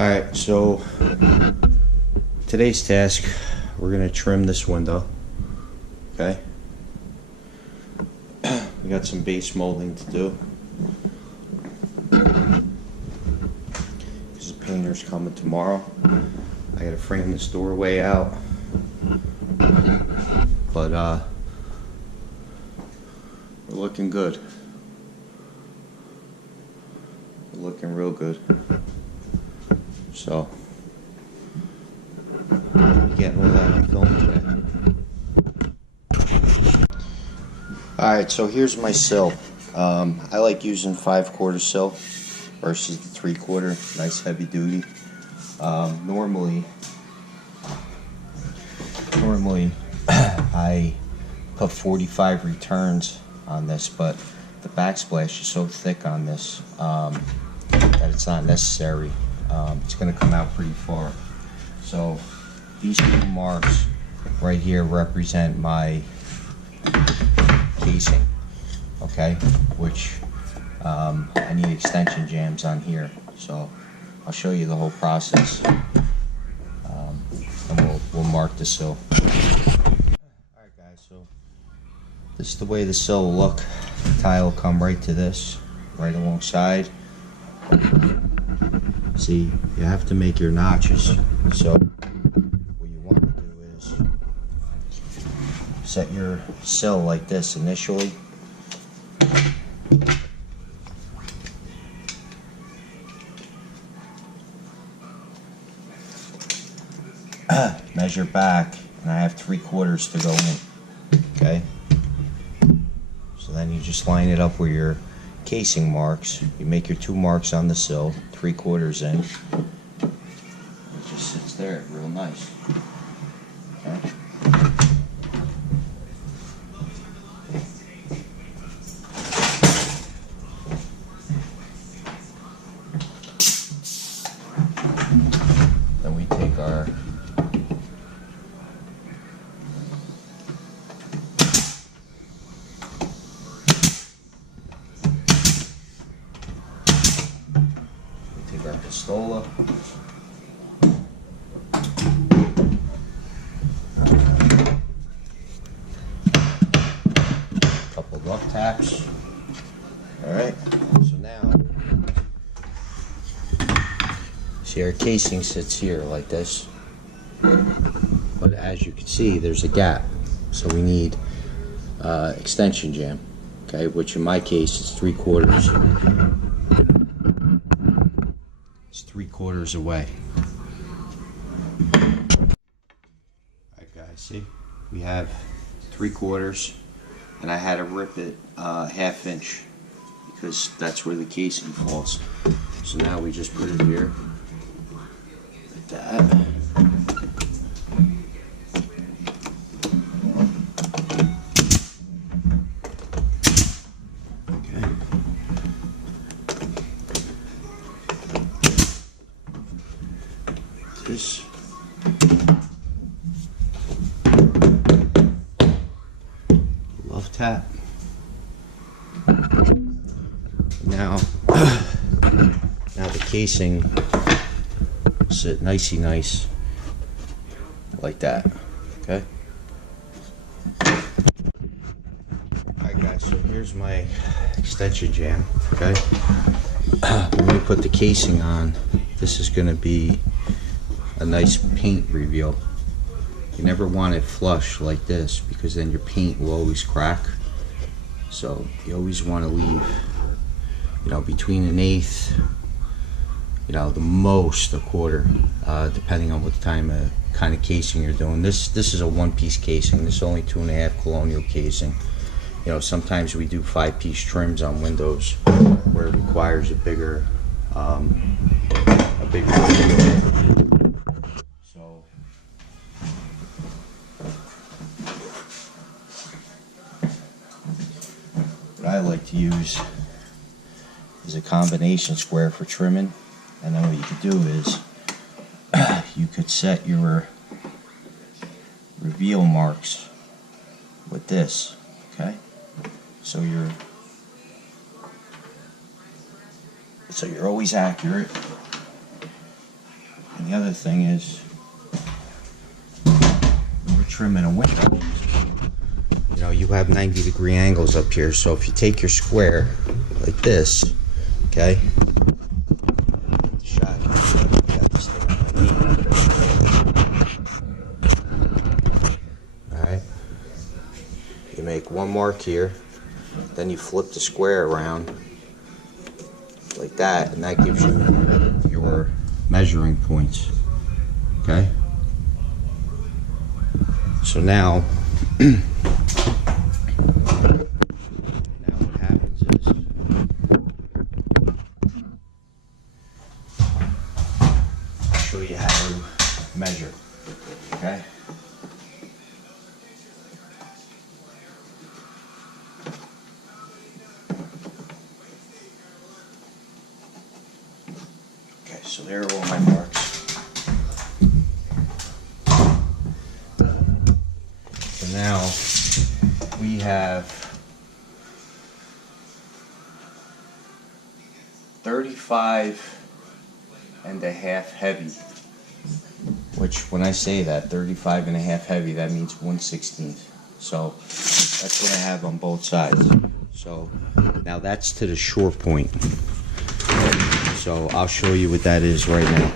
Alright, so today's task, we're going to trim this window. Okay? We got some base molding to do. Because the painter's coming tomorrow. I got to frame this doorway out. But we're looking good. We're looking real good. So, getting all that on film today. Alright, so here's my sill. I like using 5/4 sill versus the 3/4, nice heavy duty. Normally I put 45 returns on this, but the backsplash is so thick on this that it's not necessary. It's going to come out pretty far. So these two marks right here represent my casing, okay, which I need extension jams on here, so I'll show you the whole process, and we'll mark the sill. Alright guys, so this is the way the sill will look. The tile will come right to this, right alongside. See, you have to make your notches, so what you want to do is set your sill like this initially. Measure back, and I have 3/4 to go in, okay? So then you just line it up where your casing marks. You make your 2 marks on the sill, 3/4 in. It just sits there real nice. Okay. Then we take our Pistola. Couple rough taps. Alright, so now see our casing sits here like this, but as you can see there's a gap, so we need extension jam, okay, which in my case is 3/4. It's 3/4 away. Alright guys, see, we have 3/4, and I had to rip it 1/2 inch because that's where the casing falls. So now we just put it here like that. This love tap. Now the casing will sit nicey nice like that. Okay. Alright guys, so here's my extension jam. Okay. When we put the casing on, this is going to be a nice paint reveal. You never want it flush like this because then your paint will always crack. So you always want to leave, you know, between 1/8, you know, the most 1/4, depending on what kind of casing you're doing. This is a 1-piece casing. This is only 2.5 colonial casing. You know, sometimes we do 5-piece trims on windows where it requires a bigger reveal. So what I like to use is a combination square for trimming, and then what you could do is you could set your reveal marks with this, okay? So you're always accurate. the other thing is, we're trimming a window. You know, you have 90-degree angles up here, so if you take your square like this, okay, shot. Alright, you make one mark here, then you flip the square around like that, and that gives you your measuring points. Okay, so now what happens is, I'll show you how to measure. Okay, so there are all my marks. So now we have 35.5 heavy, which when I say that 35.5 heavy, that means 1/16. So that's what I have on both sides. So now that's to the shore point. So I'll show you what that is right now.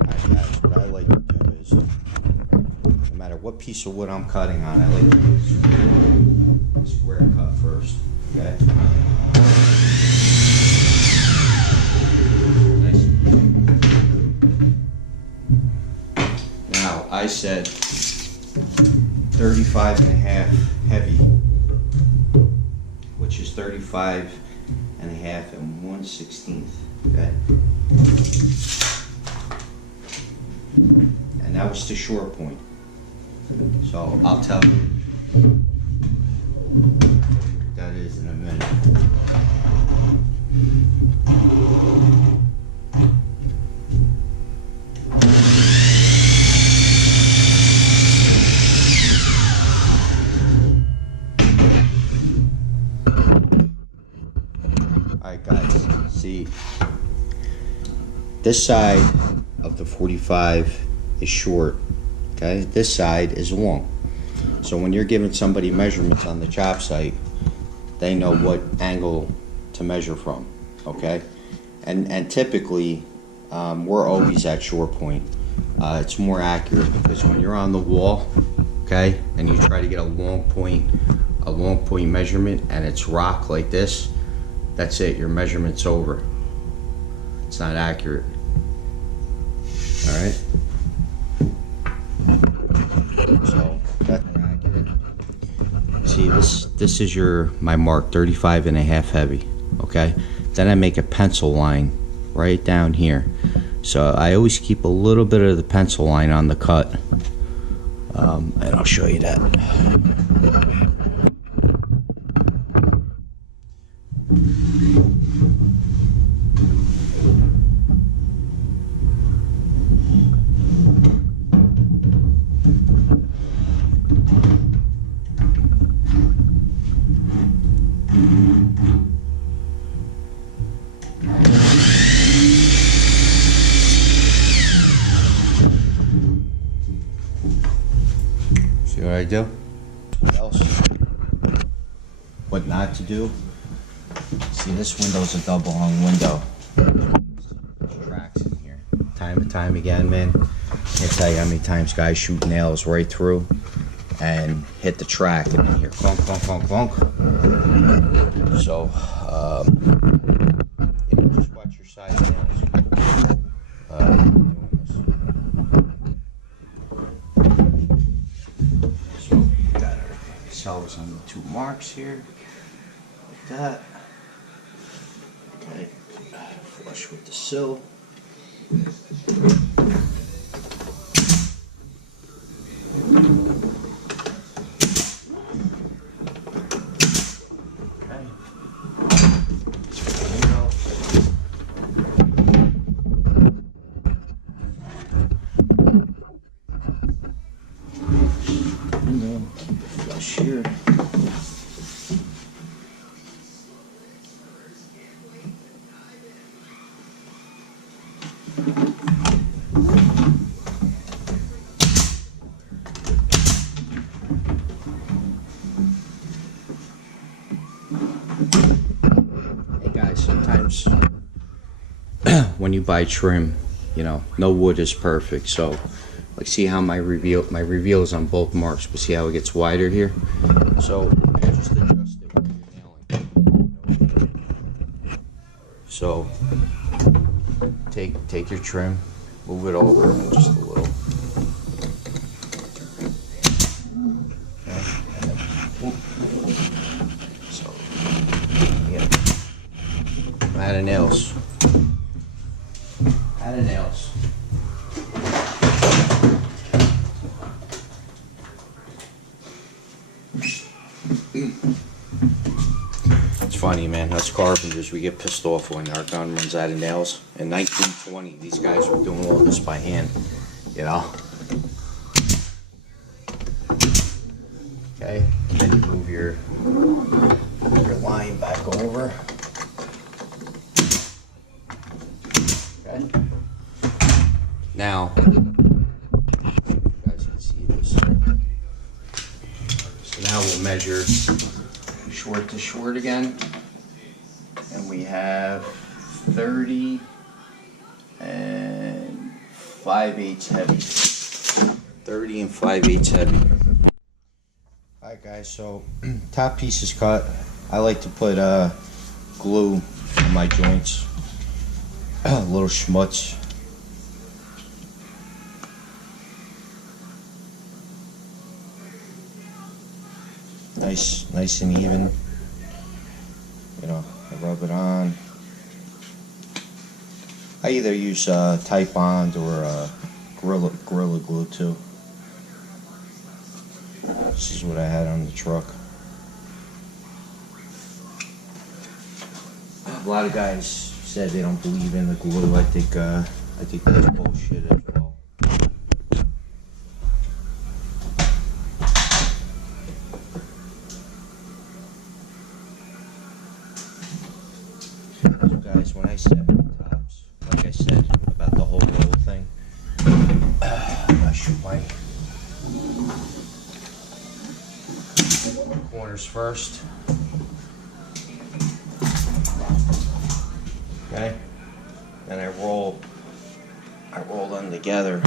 Alright guys, what I like to do is, no matter what piece of wood I'm cutting on, I like to use a square cut first. Okay? I said 35.5 heavy, which is 35.5 and 1/16. Okay, and that was the shore point. So I'll tell you what that is in a minute. Alright guys, see, this side of the 45 is short, okay? This side is long. So when you're giving somebody measurements on the job site, they know what angle to measure from, okay? And typically, we're always at shore point. It's more accurate because when you're on the wall, okay, and you try to get a long point measurement, and it's rock like this, that's it, your measurement's over. It's not accurate. Alright? So that's accurate. See, this is my mark, 35.5 heavy. Okay? Then I make a pencil line right down here. So I always keep a little bit of the pencil line on the cut. And I'll show you that. See what I do? What else? What not to do? See, this window's a double hung window. There's tracks in here. Time and time again, man. Can't tell you how many times guys shoot nails right through and hit the track and then hear clunk, clunk, clunk, clunk. So, you know, just watch your side nails. So, we got ourselves on the 2 marks here, like that. Okay, flush with the sill. when you buy trim, you know, no wood is perfect. So like, see how my reveal is on both marks, but see how it gets wider here? So just adjust it when you're nailing. So take your trim, move it over just a little. So yeah, add a nails. Add a nails. It's funny, man. Us carpenters, we get pissed off when our gun runs out of nails. In 1920, these guys were doing all this by hand, you know? Okay, and then you move your line back over. Okay. Now, you guys can see this. So now we'll measure short to short again, and we have 30 and 5/8 heavy. 30 and 5/8 heavy. Alright guys, so top piece is cut. I like to put glue on my joints. A little schmutz. Nice and even. You know, I rub it on. I either use Tite Bond or Gorilla Glue too. This is what I had on the truck. A lot of guys said they don't believe in the glue. I think that's bullshit as well. So guys, when I set my tops, like I said about the whole roll thing, I shoot my corners first. Okay, then I roll them together.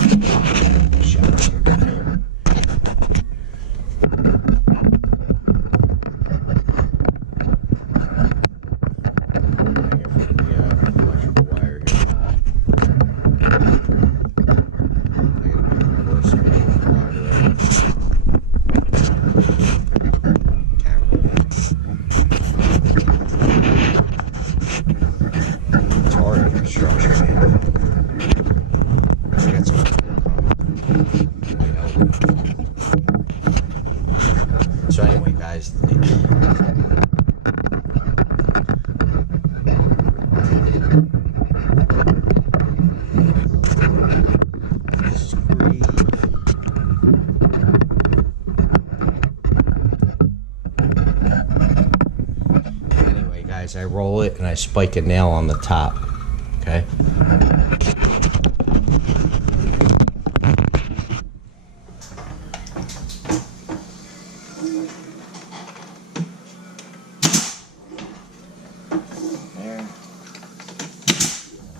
So anyway, guys, I roll it and I spike a nail on the top. Okay.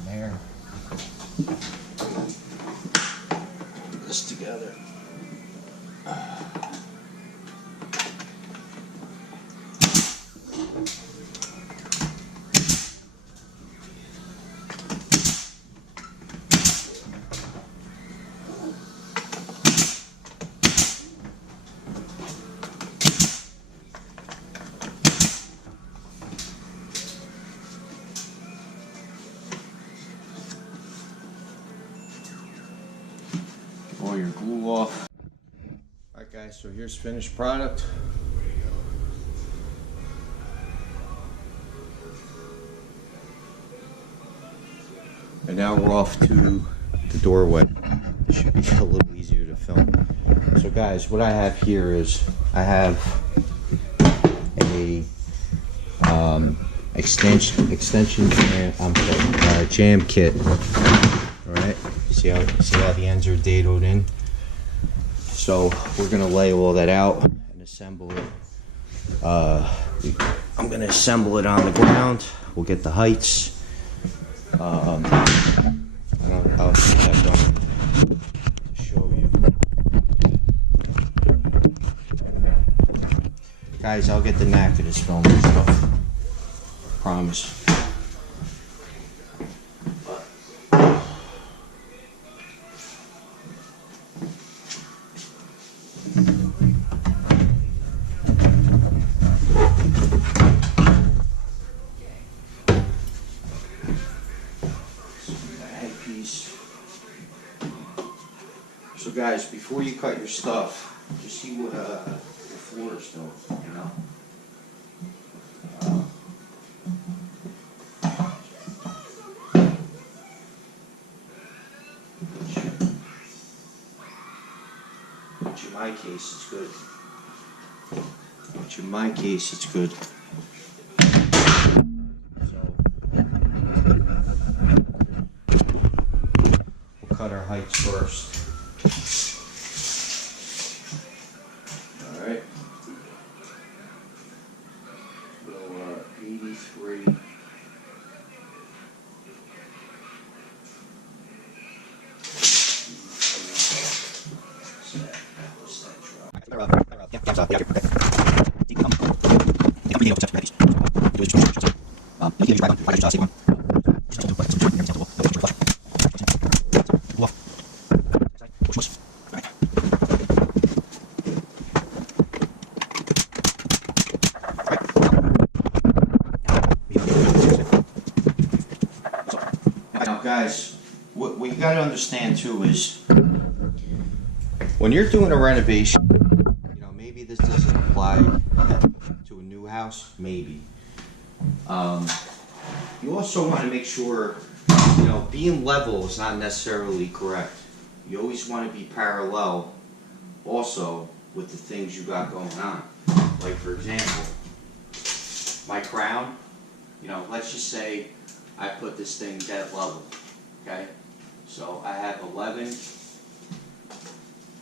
There. Put this together. All your glue off. Alright guys, so here's finished product. And now we're off to the doorway. It should be a little easier to film. So guys, what I have here is I have a extension jam kit. All right, see how the ends are dadoed in. So we're gonna lay all that out and assemble it. I'm gonna assemble it on the ground. We'll get the heights. I'll keep that going to show you. Guys, I'll get the knack of this filming stuff. Promise. So guys, before you cut your stuff, just see what the floor is doing, you know? Which in my case, it's good. Which in my case, it's good. So, we'll cut our heights first. Alright. So, 83. Now guys, what you got to understand too is when you're doing a renovation, you know, maybe this doesn't apply to a new house, maybe. You also want to make sure, you know, being level is not necessarily correct. You always want to be parallel also with the things you got going on. Like for example, my crown, you know, let's just say I put this thing dead level, okay? So I have 11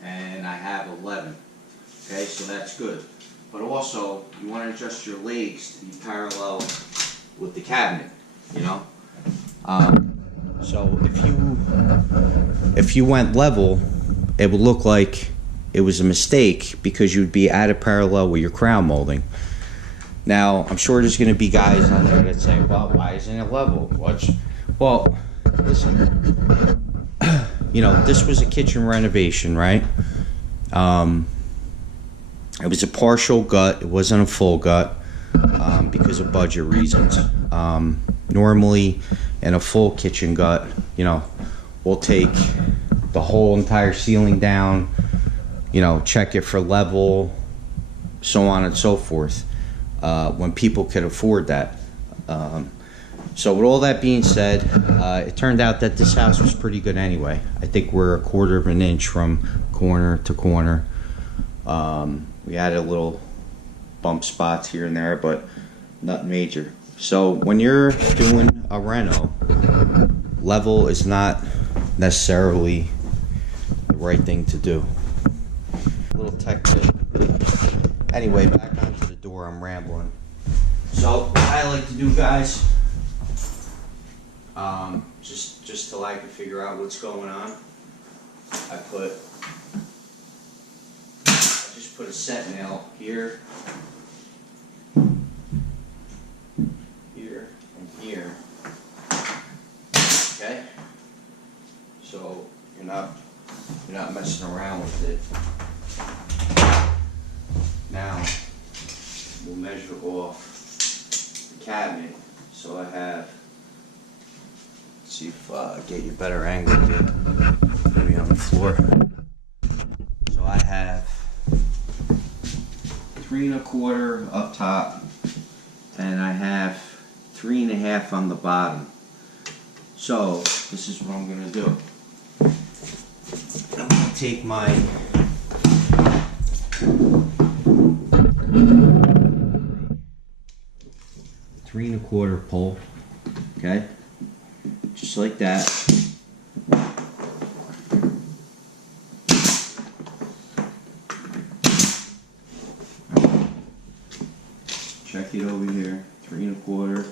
and I have 11, okay? So that's good. But also, you want to adjust your legs to be parallel with the cabinet, you know? So if you went level, it would look like it was a mistake because you'd be out of parallel with your crown molding. Now, I'm sure there's going to be guys on there that say, well, why isn't it level? Well, listen, you know, this was a kitchen renovation, right? It was a partial gut. It wasn't a full gut because of budget reasons. Normally, in a full kitchen gut, you know, we'll take the whole entire ceiling down, you know, check it for level, so on and so forth, when people could afford that. So with all that being said, it turned out that this house was pretty good anyway. I think we're 1/4 of an inch from corner to corner. We added a little bump spots here and there, but nothing major. So when you're doing a reno, level is not necessarily the right thing to do. A little tech tip. Anyway, back onto the door, I'm rambling. So what I like to do, guys, just till I can figure out what's going on, I just put a set nail here, here, and here. Okay? So you're not messing around with it. Now we'll measure off the cabinet. So I have, let's see if I get you a better angle here, maybe on the floor. So I have 3 1/4 up top, and I have 3 1/2 on the bottom. So this is what I'm gonna do. I'm gonna take my 3 1/4 pole, okay, just like that. Check it over here, 3 1/4,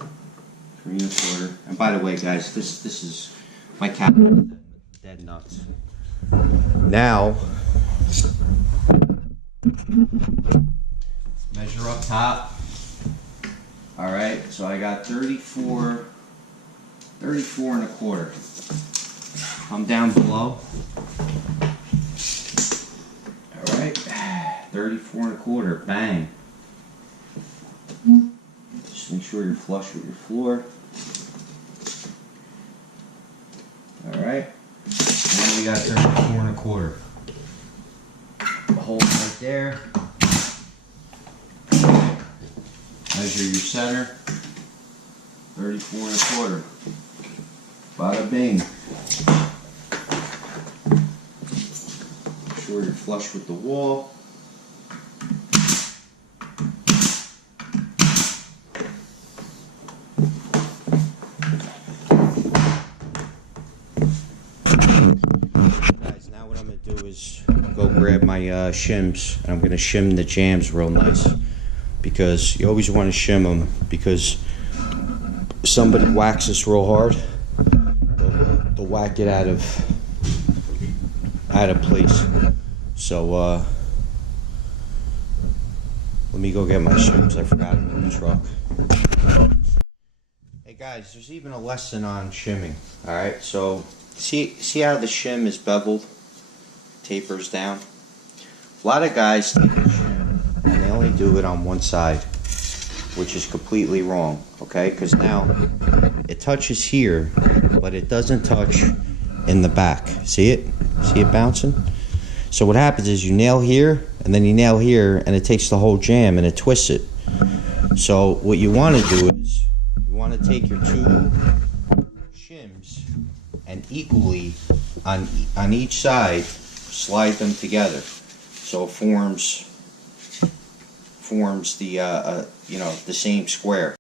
3 1/4. And by the way, guys, guys, this is my cat. Dead nuts. Now, measure up top. All right, so I got 34 and a quarter. I'm down below. All right, 34 and a quarter, bang. Just make sure you're flush with your floor. All right, and we got 34 and a quarter. Hold right there. Measure your center. 34 and a quarter. Bada bing. Make sure you're flush with the wall. Guys, now what I'm going to do is go grab my shims, and I'm going to shim the jams real nice, because you always want to shim them, because if somebody whacks this real hard, they'll whack it out of place. So let me go get my shims. I forgot them in the truck. Hey guys, there's even a lesson on shimming. All right, so see how the shim is beveled, tapers down. A lot of guys take a shim and they only do it on one side, which is completely wrong. Okay, because now it touches here, but it doesn't touch in the back. See it? See it bouncing? So what happens is you nail here, and then you nail here, and it takes the whole jam and it twists it. So what you want to do is you want to take your two shims and equally on each side slide them together, so it forms the the same square.